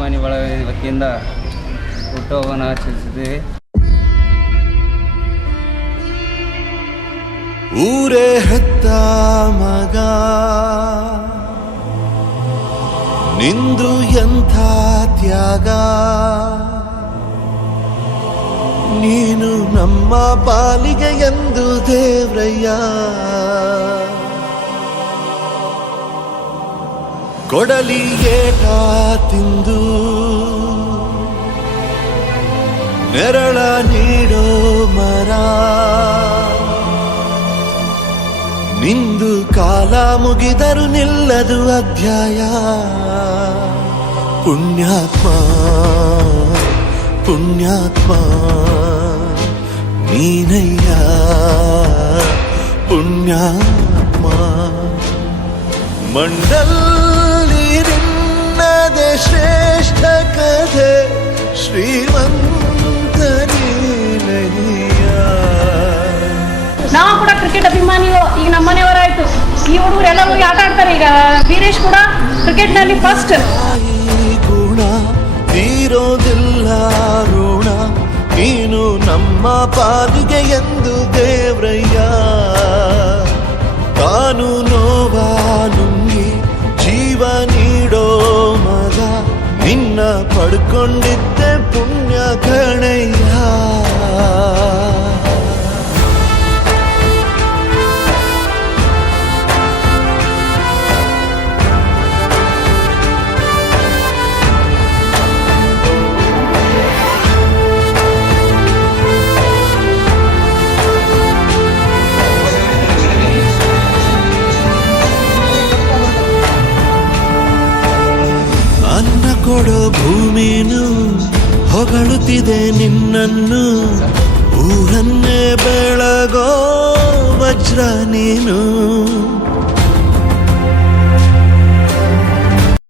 ಅಭಿಮಾನಿ ಬಳಗ ವತಿಯಿಂದ ಹುಟ್ಟುಹಬ್ಬವನ್ನು ಆಚರಿಸಿದ್ದೇವೆ ಊರೇ ಹೆತ್ತ ಮಗ. ನಿಂದು ಎಂಥ ತ್ಯಾಗ? ನೀನು ನಮ್ಮ ಪಾಲಿಗೆ ಎಂದು ದೇವ್ರಯ್ಯ. ಕೊಡಲಿ ಏಟ ತಿಂದು. ನೆರಳ ನೀಡೋ ಮರ. ನಿಂದು ಕಾಲ ಮುಗಿದರು ನಿಲ್ಲದು ಅಧ್ಯಾಯ. ಪುಣ್ಯಾತ್ಮ ಪುಣ್ಯಾತ್ಮ, ನೀನಯ್ಯ. ಪುಣ್ಯಾತ್ಮ ಮಂಡಲ್ಲಿ ನಾವು ಕೂಡ ಕ್ರಿಕೆಟ್ ಅಭಿಮಾನಿಗಳು ಈಗ ನಮ್ಮ ಮನೆಯವರಾಯ್ತು ಈ ಹುಡುಗರೆಲ್ಲರೂ ಆಟ ಆಡ್ತಾರೆ. ಈಗ ವೀರೇಶ್ ಕೂಡ ಕ್ರಿಕೆಟ್ನಲ್ಲಿ ಫಸ್ಟ್ ಗುಣ ತೀರೋದಿಲ್ಲ ಋಣ. ನೀನು ನಮ್ಮ ಪಾಲಿಗೆ ಎಂದು ದೇವ್ರಯ್ಯ. ತಾನು ನೋವ ನುಂಗಿ ಜೀವ ನೀಡೋ ಮಗ. ನಿನ್ನ ಪಡ್ಕೊಂಡಿದ್ದೆ ಪುಣ್ಯ ಕೊಡೋ ಭೂಮಿನು ಹೊಗಳುತ್ತಿದೆ ನಿನ್ನನ್ನು. ಊರನ್ನೇ ಬೆಳಗೋ ವಜ್ರ ನೀನು.